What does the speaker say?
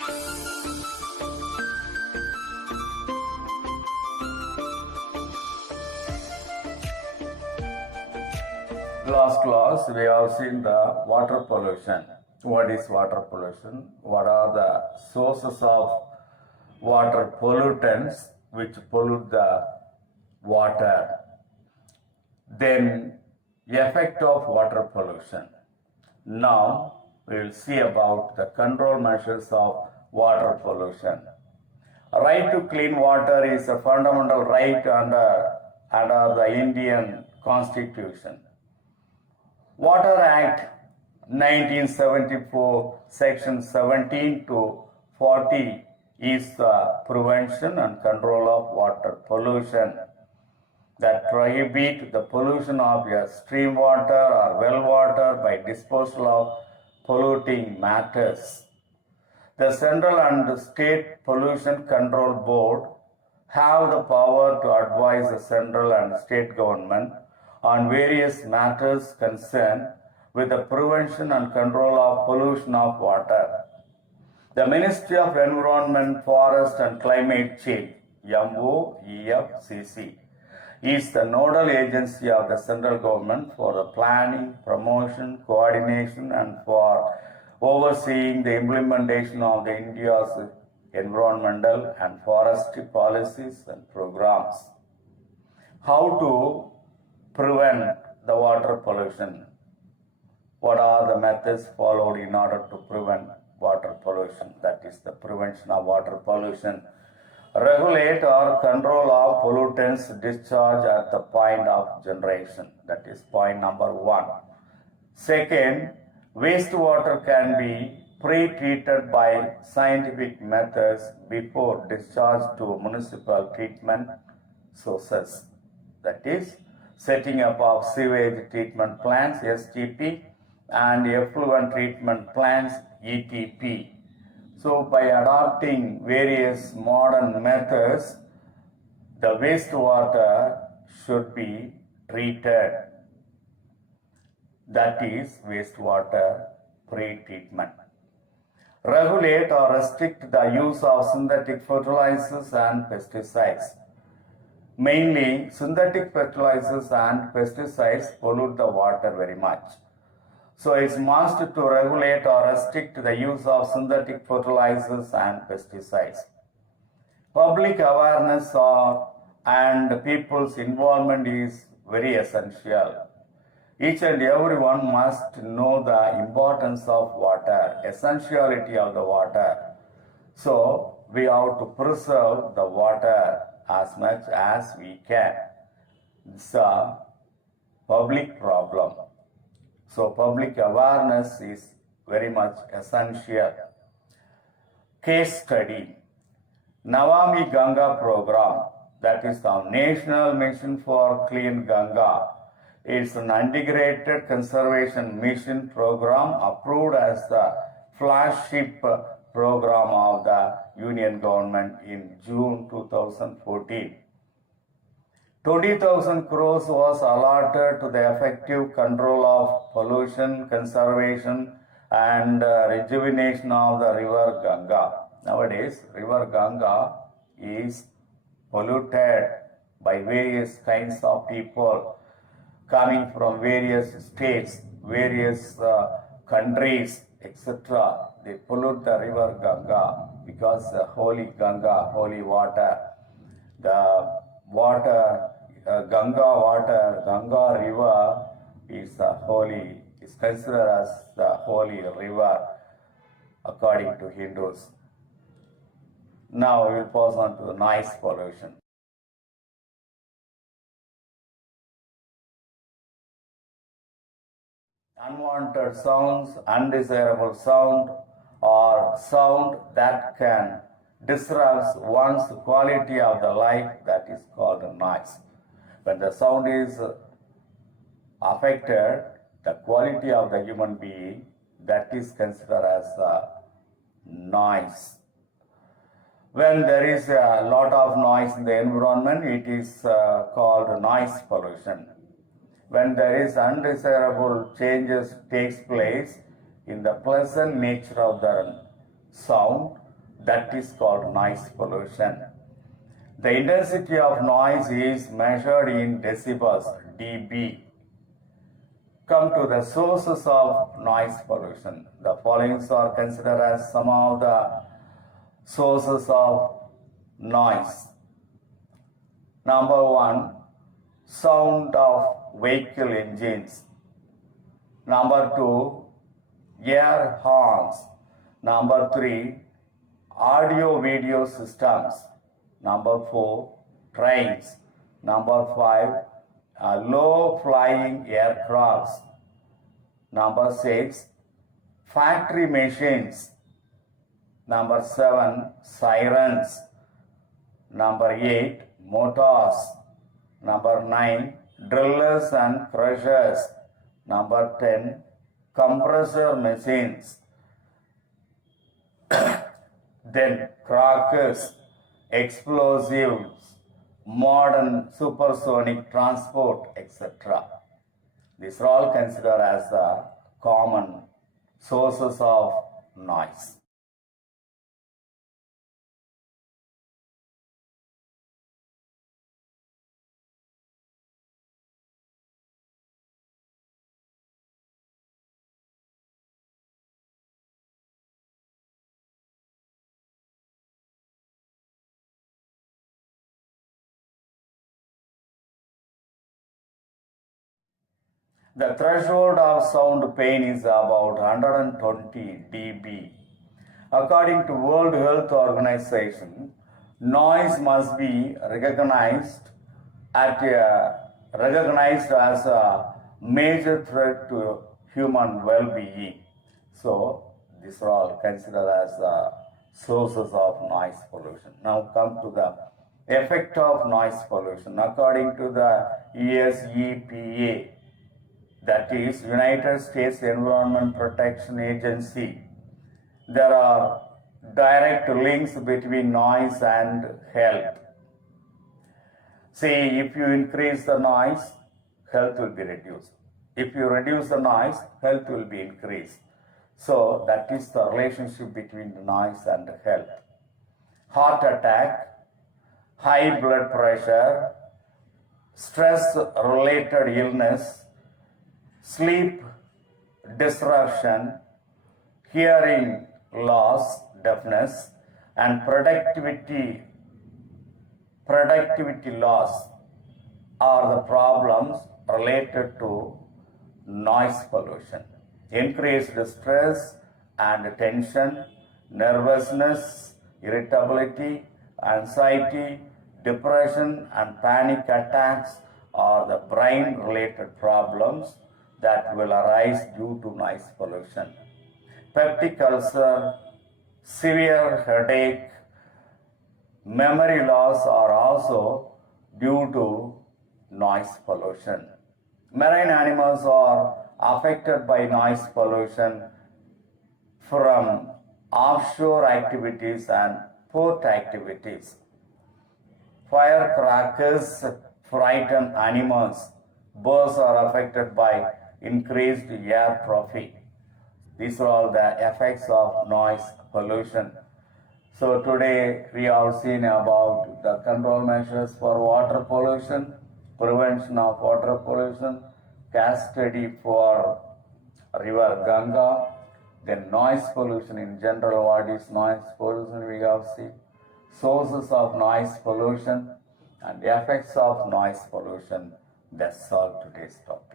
Last class, we have seen the water pollution. What is water pollution? What are the sources of water pollutants which pollute the water? Then, effect of water pollution. Now, we will see about the control measures of water pollution. A right to clean water is a fundamental right under the Indian Constitution. Water Act 1974, Section 17 to 40 is the prevention and control of water pollution that prohibit the pollution of your stream water or well water by disposal of polluting matters. The Central and State Pollution Control Board have the power to advise the central and state government on various matters concerned with the prevention and control of pollution of water. The Ministry of Environment, Forest and Climate Change, MOEFCC, is the nodal agency of the central government for the planning, promotion, coordination and for overseeing the implementation of the India's environmental and forestry policies and programs. How to prevent the water pollution? What are the methods followed in order to prevent water pollution? That is the prevention of water pollution. Regulate or control of pollutants discharge at the point of generation. That is point number 1. Second, wastewater can be pre-treated by scientific methods before discharge to municipal treatment sources. That is, setting up of sewage treatment plants, STP, and effluent treatment plants, ETP. So, by adopting various modern methods, the wastewater should be treated. That is wastewater pre-treatment. Regulate or restrict the use of synthetic fertilizers and pesticides. Mainly, synthetic fertilizers and pesticides pollute the water very much. So, it's must to regulate or restrict the use of synthetic fertilizers and pesticides. Public awareness and people's involvement is very essential. Each and everyone must know the importance of water, essentiality of the water. So, we have to preserve the water as much as we can. It's a public problem. So, public awareness is very much essential. Case study. Navami Ganga program, that is the National Mission for Clean Ganga. It's an integrated conservation mission program approved as the flagship program of the Union government in June 2014. 20,000 crores was allotted to the effective control of pollution, conservation and rejuvenation of the river Ganga. Nowadays, river Ganga is polluted by various kinds of people coming from various states, various countries, etc. They pollute the river Ganga because the holy Ganga, holy water, the water, Ganga river is holy, is considered as the holy river according to Hindus. Now we will pass on to the noise pollution. Unwanted sounds, undesirable sound, or sound that can disrupts one's quality of the life, that is called a noise. When the sound is affected, the quality of the human being, that is considered as noise. When there is a lot of noise in the environment, it is called noise pollution. When there is undesirable changes takes place in the pleasant nature of the sound, That is called noise pollution. The intensity of noise is measured in decibels, dB. Come to the sources of noise pollution. The following are considered as some of the sources of noise. Number one, sound of vehicle engines. Number two, air horns. Number three, audio video systems. Number four, trains. Number five, low flying aircrafts. Number six, factory machines. Number seven, sirens. Number eight, motors. Number nine, drillers and crushers. Number 10, compressor machines. Then crackers, explosives, modern supersonic transport, etc. These are all considered as the common sources of noise. The threshold of sound pain is about 120 dB. According to World Health Organization, noise must be recognized as a major threat to human well-being. So, these are all considered as sources of noise pollution. Now come to the effect of noise pollution. According to the USEPA, that is United States Environment Protection Agency, there are direct links between noise and health. See, if you increase the noise, health will be reduced. If you reduce the noise, health will be increased. So that is the relationship between the noise and health. Heart attack, high blood pressure, stress-related illness, sleep disruption, hearing loss, deafness, and productivity loss are the problems related to noise pollution. Increased stress and tension, nervousness, irritability, anxiety, depression, and panic attacks are the brain-related problems that will arise due to noise pollution. Peptic ulcer, severe headache, memory loss are also due to noise pollution. Marine animals are affected by noise pollution from offshore activities and port activities. Firecrackers frighten animals. Birds are affected by increased air traffic. These are all the effects of noise pollution. So today we have seen about the control measures for water pollution, prevention of water pollution, case study for river Ganga, then noise pollution in general. What is noise pollution we have seen, sources of noise pollution and the effects of noise pollution. That's all today's talk.